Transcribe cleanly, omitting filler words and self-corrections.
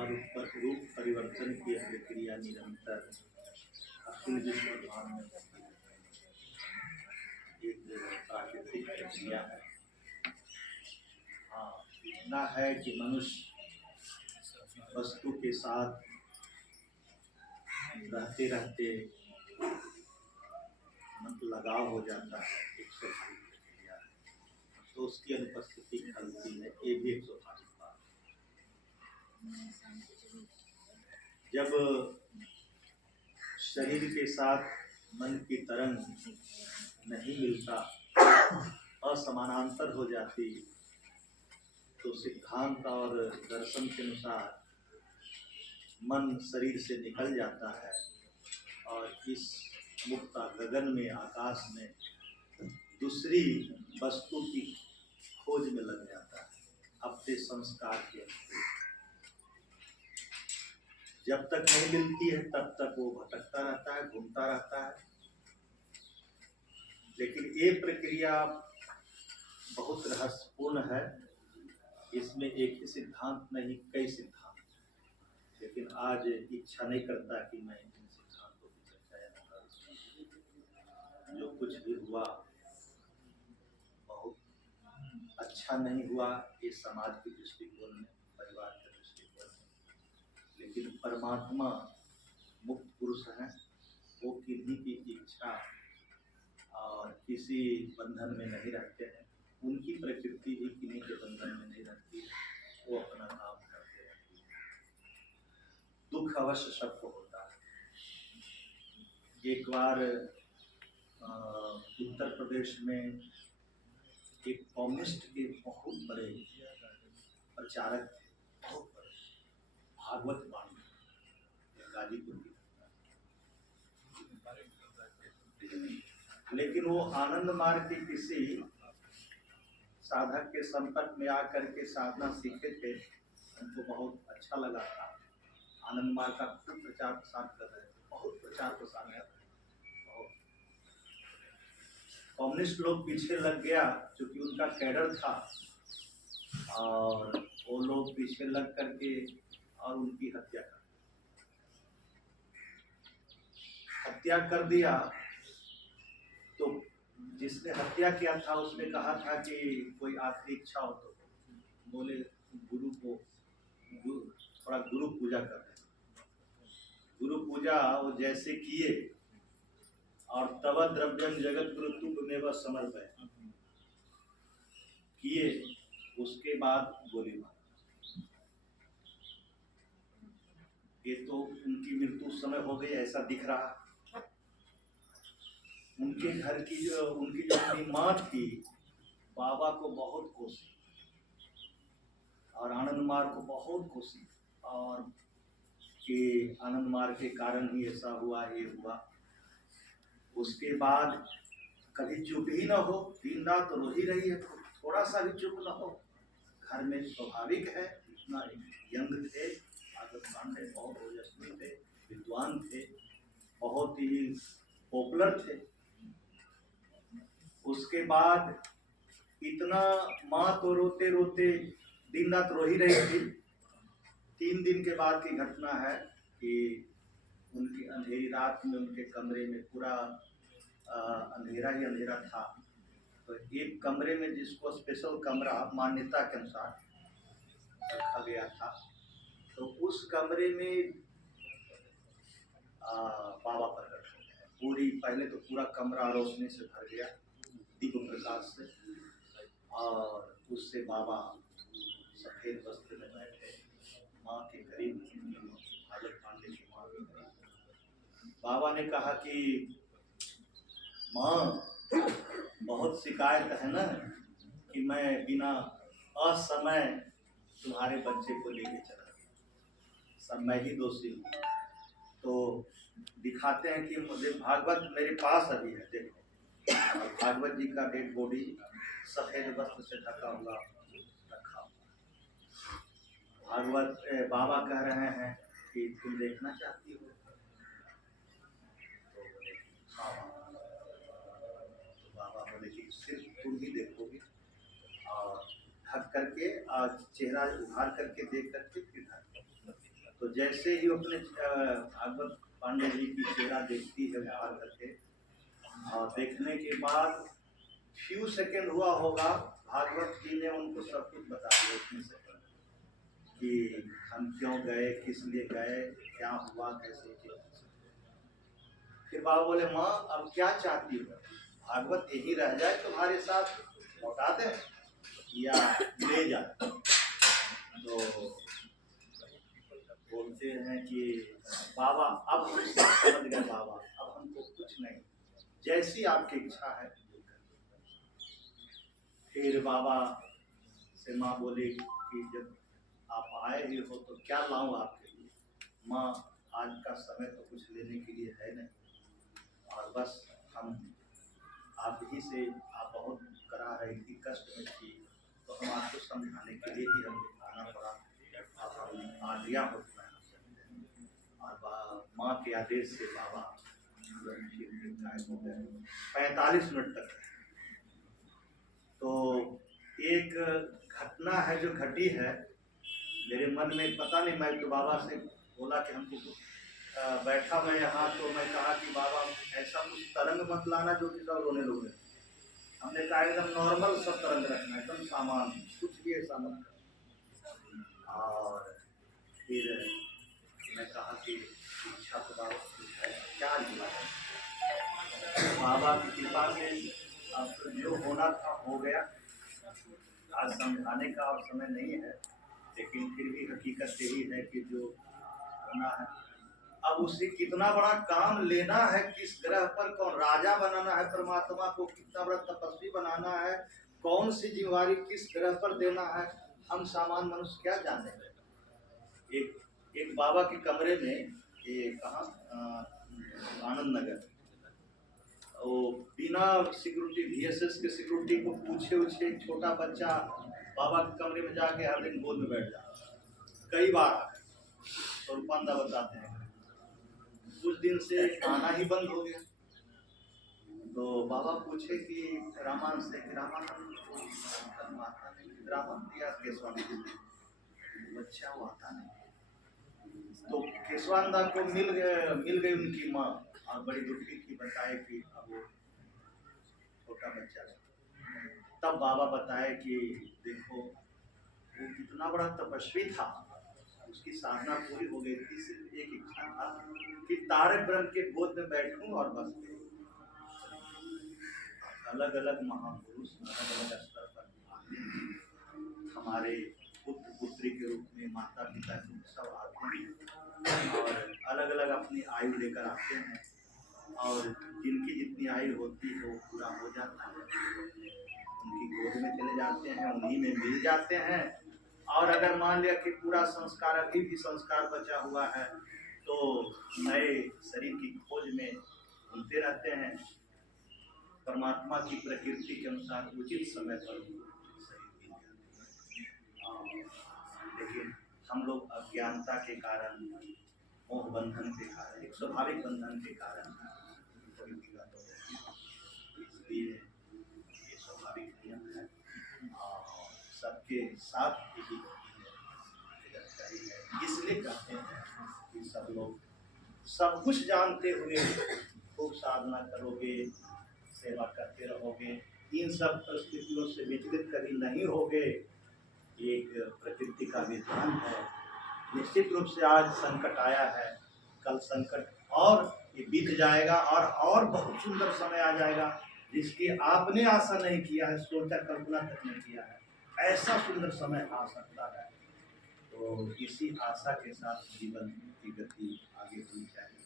और रूप परिवर्तन की प्रक्रिया निरंतर अखिल विश्व ब्रह्मांड में एक प्राकृतिक प्रक्रिया है। हाँ, इतना है कि मनुष्य वस्तु के साथ रहते रहते लगाव हो जाता है। एक स्वाभाविक प्रक्रिया है, तो उसकी अनुपस्थिति खलती है। ये भी एक स्वाभाविक बात है। जब शरीर के साथ मन की तरंग नहीं मिलता, असमानांतर हो जाती, तो सिद्धांत और दर्शन के अनुसार मन शरीर से निकल जाता है और इस मुक्त गगन में, आकाश में दूसरी वस्तु की खोज में लग जाता है अपने संस्कार के अनुसार। जब तक नहीं मिलती है तब तक वो भटकता रहता है, घूमता रहता है। लेकिन ये प्रक्रिया बहुत रहस्यपूर्ण है। इसमें एक ही सिद्धांत नहीं, कई सिद्धांत। लेकिन आज इच्छा नहीं करता कि मैं इन सिद्धांतों की चर्चा न करूं। जो कुछ भी हुआ बहुत अच्छा नहीं हुआ, ये समाज के दृष्टिकोण में, परिवार के दृष्टिकोण में। लेकिन परमात्मा मुक्त पुरुष हैं, वो किन्हीं की इच्छा और किसी बंधन में नहीं रहते हैं। उनकी प्रकृति भी किन्हीं के बंधन में नहीं रहती है, वो अपना काम करते रहते हैं। दुख अवश्य सबको होता है। एक बार उत्तर प्रदेश में एक कम्युनिस्ट के बहुत बड़े प्रचारक थे, बहुत बड़े, भागवत वाणी, गाजीपुर की। लेकिन वो आनंद मार्ग के किसी साधक के संपर्क में आकर के साधना सीखे थे। उनको बहुत अच्छा लगा था। आनंद मार्ग का खूब प्रचार प्रसार कर रहे थे, बहुत प्रचार प्रसार कर रहे थे। कम्युनिस्ट लोग पीछे लग गया, क्योंकि उनका कैडर था, और वो लोग पीछे लग करके और उनकी हत्या कर दिया। तो जिसने हत्या किया था उसने कहा था कि कोई आखिरी इच्छा हो तो बोले थोड़ा गुरु पूजा कर रहे। गुरु पूजा वो जैसे किए, और तव द्रव्यम जगत गुरु तुमेव समर्पय किए, उसके बाद गोली मार। ये तो उनकी मृत्यु समय हो गई ऐसा दिख रहा। उनके घर की उनकी जो अपनी माँ थी, बाबा को बहुत कोसी और आनंद मार्ग को बहुत कोसी, और कि आनंद मार्ग के कारण ही ऐसा हुआ, ये हुआ। उसके बाद कभी चुप ही न हो, दिन रात तो रो ही रही है, थोड़ा सा भी चुप न हो। घर में स्वाभाविक है, इतना यंग थे, आदत पांडे बहुत ओजस्वी थे, विद्वान थे, बहुत ही पॉपुलर थे। उसके बाद इतना माँ तो रोते रोते दिन रात रो ही रही थी। 3 दिन के बाद की घटना है कि उनकी अंधेरी रात में उनके कमरे में पूरा अंधेरा ही अंधेरा था। तो एक कमरे में, जिसको स्पेशल कमरा मान्यता के अनुसार रखा गया था, तो उस कमरे में बाबा प्रकट हो गए। पूरी, पहले तो पूरा कमरा रोशनी से भर गया, दीप प्रकाश से, और उससे बाबा सफेद वस्त्र में बैठे, माँ के करीब, हाजत पांडे की माँ के करीब। बाबा ने कहा कि माँ, बहुत शिकायत है ना कि मैं बिना असमय तुम्हारे बच्चे को लेके चला गया, सब मैं ही दोषी हूँ। तो दिखाते हैं कि मुझे भागवत मेरे पास अभी है, देखो, भागवत जी का डेड बॉडी सफेद वस्त्र से ढका हुआ रखा हुआ। भागवत बाबा कह रहे हैं कि तुम देखना चाहती हो? तो बोले हाँ। तो बाबा बोले कि सिर्फ तुम ही देखोगे, और ढक करके, आज चेहरा उभार करके देख करके फिर ढक। तो जैसे ही अपने भागवत पांडे जी की चेहरा देखती है बाहर करके, और देखने के बाद फ्यू सेकंड हुआ होगा, भागवत जी ने उनको सब कुछ बता दिया इतने सेकंड कि हम क्यों गए, किस लिए गए, क्या हुआ, कैसे किया। फिर बाबा बोले, माँ अब क्या चाहती हो, भागवत यही रह जाए तुम्हारे साथ, लौटा दें या ले जाए। तो बोलते हैं कि बाबा अब सब समझ गए, बाबा अब हमको कुछ नहीं, जैसी आपकी इच्छा है। फिर बाबा से माँ बोली कि जब आप आए ही हो तो क्या लाऊं आपके लिए। माँ आज का समय तो कुछ लेने के लिए है नहीं, और बस हम आप ही से, आप बहुत करा रही थी, कष्ट में थी, तो हम आपको समझाने के लिए ही हमें आना पड़ा। अब हम आ गया हो और माँ के आदेश से बाबा 45 मिनट तक। तो एक घटना है जो घटी है मेरे मन में, पता नहीं, मैं तो बाबा से बोला कि हमको बैठा मैं यहाँ, तो मैं कहा कि बाबा ऐसा कुछ तरंग मत लाना जो कि सब रोने लोगे। हमने कहा एकदम नॉर्मल सब तरंग रखना, एकदम सामान्य, कुछ भी ऐसा मत करना। और फिर मैं कहा कि इच्छा तो बाबा कुछ है, क्या जुड़ा है, बाबा की कृपा से अब तो जो होना था हो गया। आज समझाने का और समय नहीं है, लेकिन फिर भी हकीकत यही है कि जो होना है, अब उसे कितना बड़ा काम लेना है, किस ग्रह पर कौन राजा बनाना है, परमात्मा को कितना बड़ा तपस्वी बनाना है, कौन सी जिम्मेवारी किस ग्रह पर देना है, हम सामान्य मनुष्य क्या जाने। एक बाबा के कमरे में, ये कहाँ, आनंद नगर, वो बिना सिक्योरिटी, VSS के सिक्योरिटी को पूछे उछे एक छोटा बच्चा बाबा के कमरे में जाके हर दिन गोद में बैठ जाता, कई बार स्वरूपानंदा बताते हैं। कुछ दिन से आना ही बंद हो गया। तो बाबा पूछे कि रामानंद से, रामानंद या केशवानंद, बच्चा वो आता नहीं। तो केशवानंदा को मिल गई उनकी माँ, और बड़ी दुखी थी, बताए कि अब वो छोटा बच्चा है। तब बाबा बताए कि देखो वो कितना बड़ा तपस्वी था, उसकी साधना पूरी हो गई थी, सिर्फ एक इच्छा था कि तारक ब्रह्म के गोद में बैठूं और बस। अलग अलग महापुरुष अलग अलग स्तर पर हमारे पुत्र पुत्री के रूप में, माता पिता के सब आते हैं, और अलग अलग अपनी आयु लेकर आते हैं, और जिनकी जितनी आयु होती है वो पूरा हो जाता है, उनकी गोद में चले जाते हैं, उन्हीं में मिल जाते हैं। और अगर मान लिया कि पूरा संस्कार, अभी भी संस्कार बचा हुआ है, तो नए शरीर की खोज में घूमते रहते हैं, परमात्मा की प्रकृति के अनुसार उचित समय पर शरीर मिल जाते हैं। लेकिन हम लोग अज्ञानता के कारण, मोह बंधन के कारण, एक स्वाभाविक बंधन के कारण कभी विघट हो जाती है। इसलिए ये स्वाभाविक नियम है, और सबके साथ यही है। इसलिए कहते हैं कि सब लोग सब कुछ जानते हुए खूब साधना करोगे, सेवा करते रहोगे, इन सब परिस्थितियों से विचलित कभी नहीं होगे। एक प्रकृति का विधान है। निश्चित रूप से आज संकट आया है, कल संकट और ये बीत जाएगा, और बहुत सुंदर समय आ जाएगा जिसकी आपने आशा नहीं किया है, सोचा कल्पना तक नहीं किया है, ऐसा सुंदर समय आ सकता है। तो इसी आशा के साथ जीवन की गति आगे बढ़नी चाहिए।